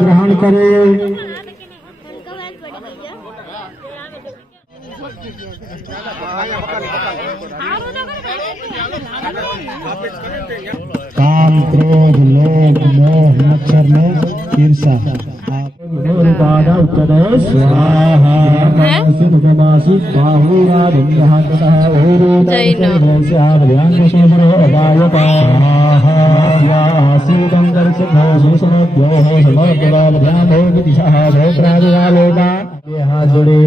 ગ્રહણ કરે काम क्रोध लोभ मोह मच्छर में ईर्षा स्वाहा सिद्धमासि बाहुरादिन्यः ततः ओरोदायसीदं दर्शनो सुसमद्योः समर्पदाभ्यामोदिशः भोप्रादिवालोका हाथ जोड़े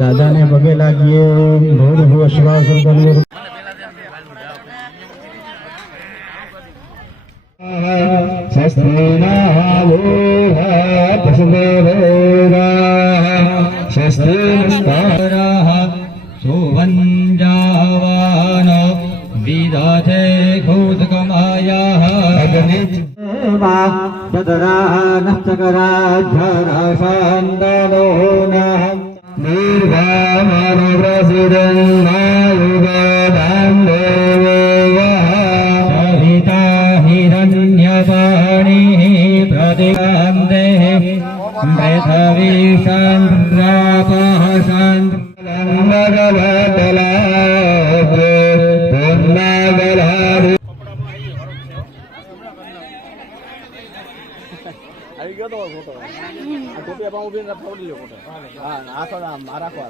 दादा ने पगे लागिए भोग भोग श्वास करिए शस्त्रेणावो शस्त्रेणस्ताराः सुवञ्जावान विदधे कौतुकमायाः नष्टकराध्वराशान्तलोनः निर्वामरप्रसिदन्नायुगदान्देवः हिरण्यपाणिः प्रतिकान्तेः मृथवीशान्द्रापः शान्द्रगलतलाभ्ये पूर्णागलाभ्ये આવી ગયો તો ફોટો આ ટોપી આપા ઉભી ને ફોડી લ્યો ફોટો હા આ તો મારા કો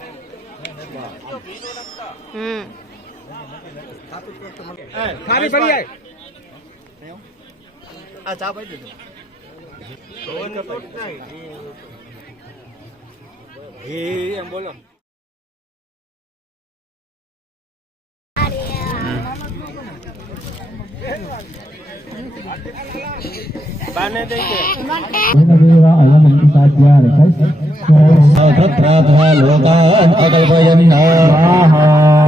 ખાલી પડી આય આ ચા પાઈ દીધો એ એમ બોલો બાને દેખે દેવા અલમ સાધ્યા રખાય સત્રાધા લોકાન અકલ્પયન્ન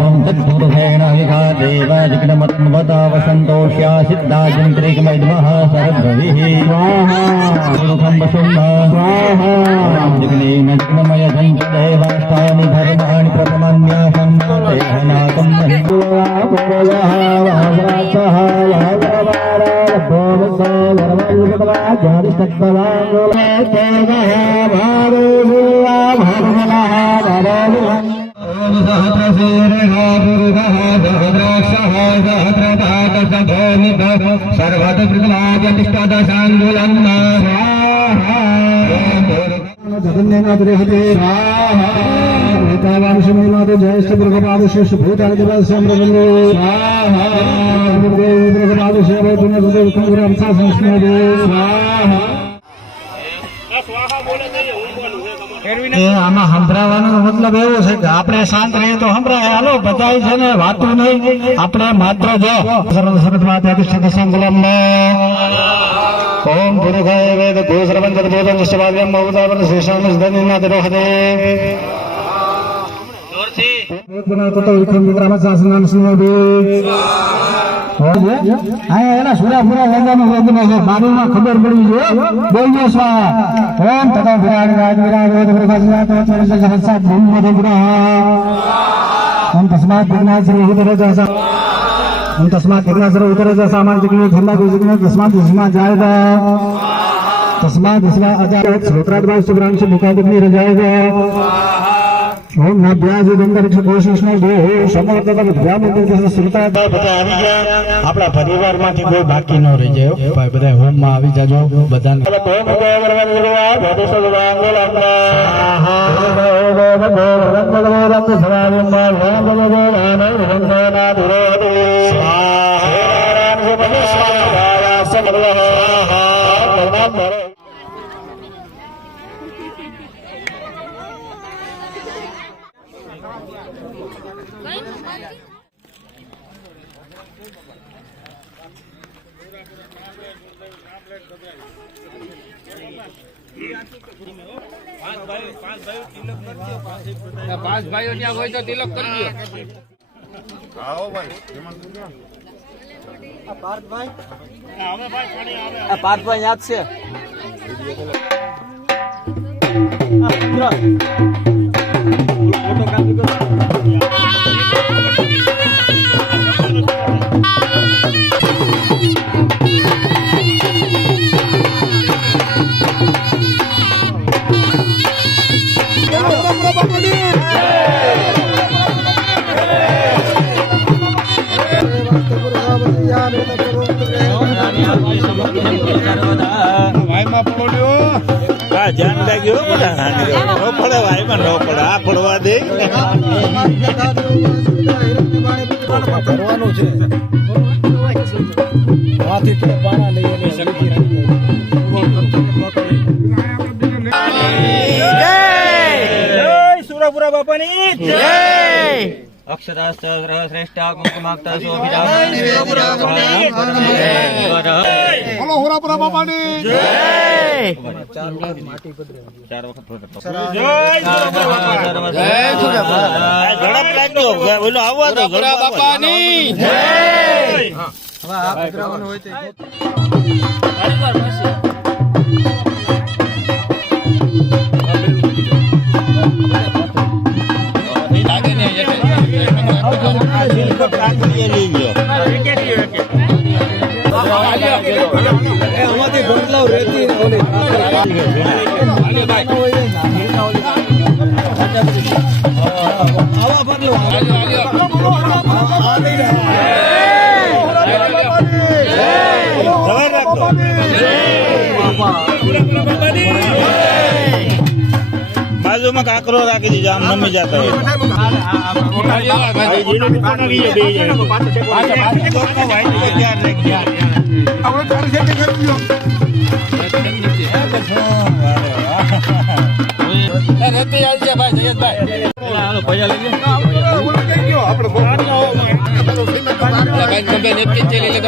ઓમ તદ્ભુતેન વિઘા દેવા જિગ્નમત્વતા વસંતોષ્યા સિદ્ધાજંત્રિકમૈદમઃ સરદ્ભવિઃ સ્વાહા ગુરુખં વસુન્ના સ્વાહા જિગ્નેન જિગ્નમય જંત દેવાસ્તાનિ ધર્માણિ પ્રથમન્યાસં તેહનાકં મહિલા પુરયઃ વાવ્રાતઃ વાવ્રવારા ભોવસો વરવલ્લભવા જારી સત્બલાંગોલે તેગઃ ભારુભુવા ભારુભલા દરવિહં ઓમ સહસ્રશીર્ષ પુરુષઃ સહસ્રાક્ષः સહસ્રપાદસધોનિક સર્વત કૃતવાદ્યતિષ્ઠદશાંગુલં સ્વાહા જગન્નાથ રેહતે સ્વાહા વેતાવાંશમેનાથ જયસ્થ ભૃગપાદશેષ ભૂતાનિદેવસ્યમ્રગંગો સ્વાહા ભૃગપાદશેષ ભૂતાનિદેવકંગુરમસા સંસ્મૃદે સ્વાહા આમાં સંભળાવાનો મતલબ એવો છે કે આપણે શાંત રહીએ તો સંભળાય. હાલો બધા છે ને વાતું નહીં, આપણે માત્ર જો ઓમ પુરુષાય વેદ ભૂશ્રવણ તદ્ભૂતં નિશ્ચવાદ્યમ મૌદાવન શેષાન ધનિનાથ રોહદે જોરથી તો વિક્રમ વિક્રમ શાસનાન સ્મૃતિ એના સુરાપુરા વેદાનો છે. બારીમાં ખબર પડી છે બોલજો સ્વાહા ઓમ તથા વિરાટ રાજ વિરાટ વેદ પ્રકાશ મોહમ્મદ ઓમ તસ્માત વિઘ્નાશ્રી ઉદરજસા ઓમ તસ્માત વિઘ્નાશ્રી ઉદરજસા સામાજિક ખંડા ગુજિક તસ્માત તસ્માત જાયગા તસ્માત તસ્માત અજાત શ્રોત્રાદવાસ સુબ્રાંશ મુકાદિકની રજાયગા ઓમ નભ્યાજ દંતરિક્ષ કોશિષ્ણ દેહ સમર્થતા વિદ્યામંત્ર શ્રુતા બધા આવી ગયા. આપણા પરિવારમાંથી કોઈ બાકી ન રહી જાય ભાઈ, બધા હોમમાં આવી જાજો. બધાને પાંચ ભાઈઓ ત્યાં હોય તો તિલક કરી દો. આવો ભાઈ પાર્થભાઈ યાદ છે. ફોટોગ્રાફી કરો. પડે ભાઈ પણ ન પડે આ પડવા દે કરવાનું છે આથી તો પાણા લઈ સુરપુરા બાપાની જય અક્ષરાસ્ત્ર શ્રેષ્ઠ કુંકુમાક્તા બોલો હોરાપુરા બાપાની જય ઝડપ લાગજો બોલો આવવા દો બાપાની બાજુમાં કાકરો રાખી દીધો આમ નમી જતા રેતી આવી છે ભાઈ જયેશભાઈ ભાઈ ખંભે નેપકી ચેલી લે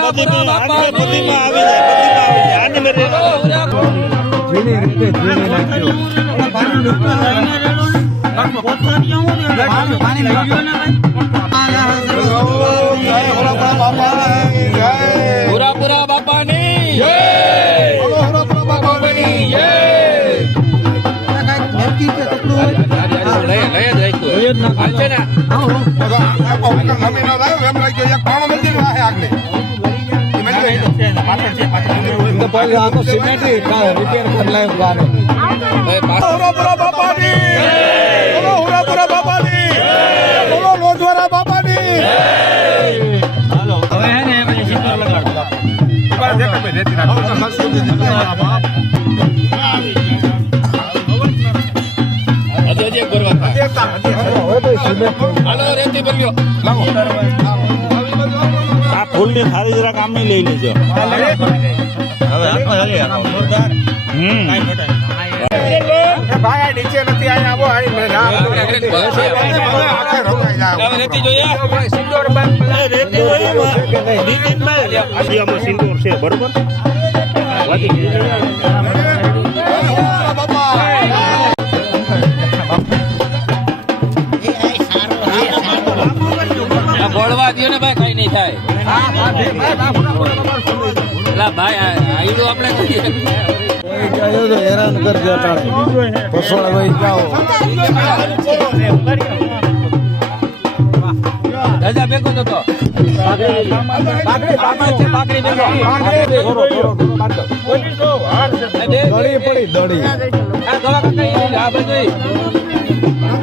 હોરાપુરા બાપાની જય હોરાપુરા બાપાની જય હોરાપુરા બાપાની બોલો હોરાપુરા બાપાની બોલો લોધવારા બાપાની હાલો રેતી ભર્યો આ ફૂલની થાળી જરા કામ નહીં લઈ લેજો ભાઈ નીચે નથી આવ્યા રેતી જોઈએ સિંદૂર છે બરોબર બોલવા દો ને ભાઈ કઈ નહીં થાય એલા ભાઈ આયડું આપણે કરીએ હેરાન કરજો પસોડા ભાઈ જાઓ રાજા ભેગો તો પાકડી ભેગો દડી પડી દડી આ દવા કાકા આ બધું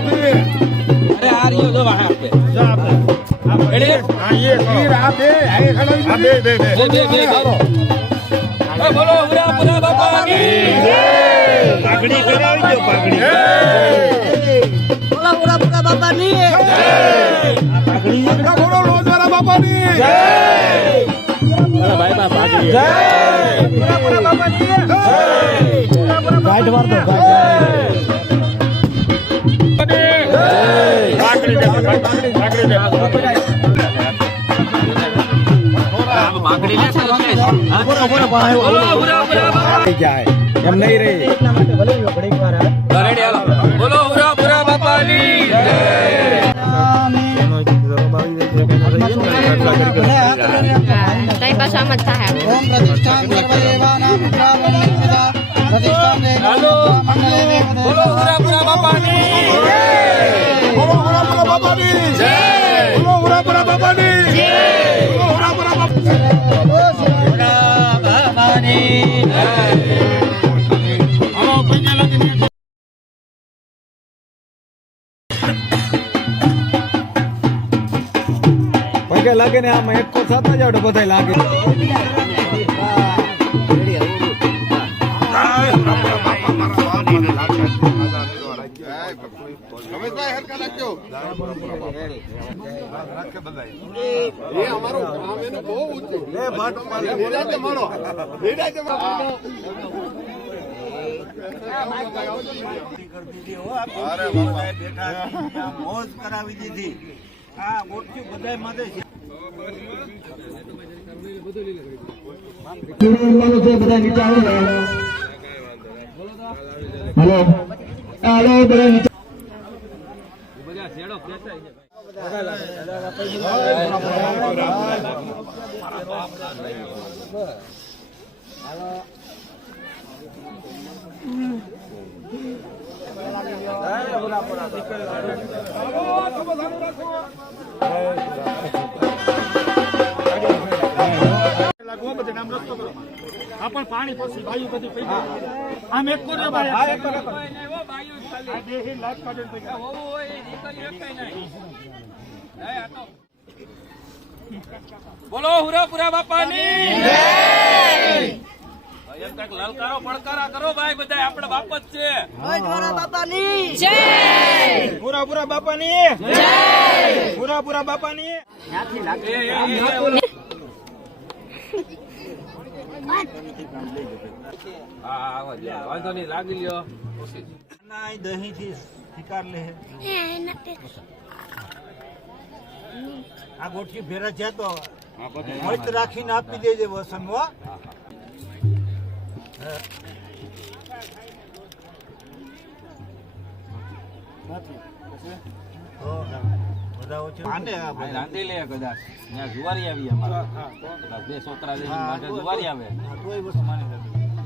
અરે આ રહ્યો જો વાહ આપે બોલો હોરાપુરા બાપાની પાઘડી કરાવી દો પાઘડી બોલો હોરાપુરા બાપાની બોલો લોધવારા બાપાની ગાંઠ માર દો જાય એમ નહીં રહી બોલો હોરાપુરા બાપાની તઈ પાછું આમ જ થાય બોલો હોરાપુરા બાપાની બોલો હોરાપુરા બાપાની જય બોલો હોરાપુરા બાપાની જય બોલો હોરાપુરા બાપાની પગે લાગે ને આમાં એક કોર થતા જાવ તો બધા લાગે રમેશભાઈ હરકા રાખજો એ અમારો ગામ એને બહુ ઊંચું વેડાચે મારો મોજ કરાવી દીધી આ મોટી બધાય માટે છે બધા નીચે આવી ગયા હલો હાલો બધા નીચે બધા શેડો ખેંચાય છે પાણી પછી ભાઈ બધી પૈસા આમ એક કરો ભાઈ આ એક કરો આ દેહી લાખ કાઢે પૈસા બોલો હુરાપુરા બાપાની જય એમ કાંઈક લલકારો પડકારા કરો ભાઈ બધા આપણા બાપ જ છે ગોધરા બાપાની જય પૂરા બાપાની જય પૂરા બાપાની વાંધો નહીં લાગી લ્યો દહીં થી શિકાર લે આ ગોઠી ભેરા છે તો મોત રાખીને આપી દેજે વસન હો રાંધી લે કદાચ ત્યાં જુવારી આવી અમારા કદાચ 2 છોકરા માટે જુવારી આવે કોઈ વસ્તુ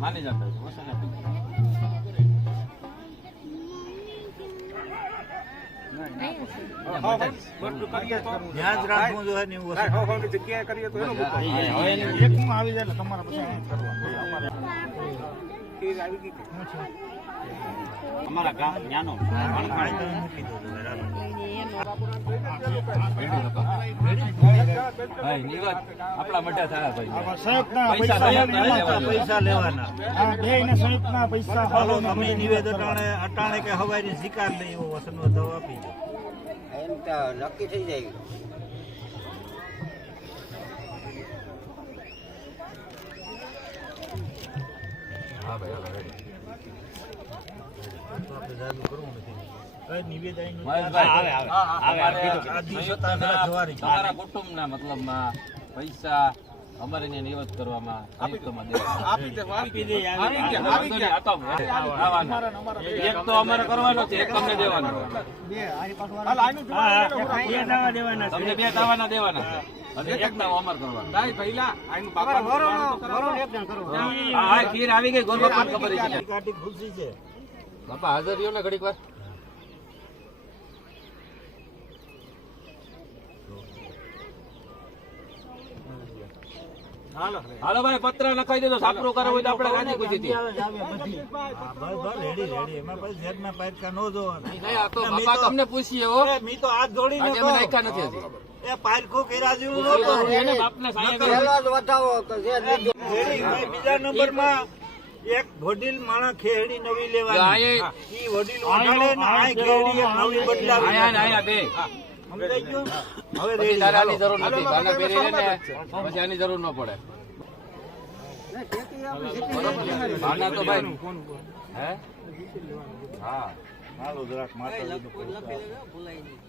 માની જતા ધ્યાન જ રાખવું જોઈએ ને એવું જગ્યાએ કરીએ તો એનો એક માં આવી જાય તમારા પછી અમારા ગામ ન્યાનો આપણા મઢા થાય પૈસા લેવાના પૈસા હાલો તમે નિવેદન અટાણે કે હવાઈ શિકાર લઈ એવો વસનનો દવા આપી દો નક્કી થઈ જાય હા ભાઈ તમારા કુટુંબ ના મતલબ માં પૈસા અમારે નિવત કરવામાં એક તો અમારે કરવાનો છે, એક તમને દેવાનો. તમને 2 દાવાના દેવાના અને 1 દાવો અમારે કરવાનો. હા, ખીર આવી ગઈ. ગોરબાપા ખબર છે બાપા હાજર રહ્યો ને ઘડીક વાર. હાલો ભાઈ, પત્ર લખાઈ દેજો. સાપરું કરવું હોય તો આપણે રાજી ખુશી થી. બાપા તમને પૂછીએ હો, નાખ્યા નથી હજી. બાપને બીજા નંબર માં એક વડીલ માણસ ખેડી નવી લેવાની, ઈ વડીલ ઓઢાડે ને આ ખેડી નવી બદલાવી. સમજાઈ ગયું? હવે પછી તારાની જરૂર નથી. બાના પહેરી લે ને પછી આની જરૂર ન પડે. બાના તો ભાઈ હે હા હાલો જરાક માતા ભૂલાઈ નહીં.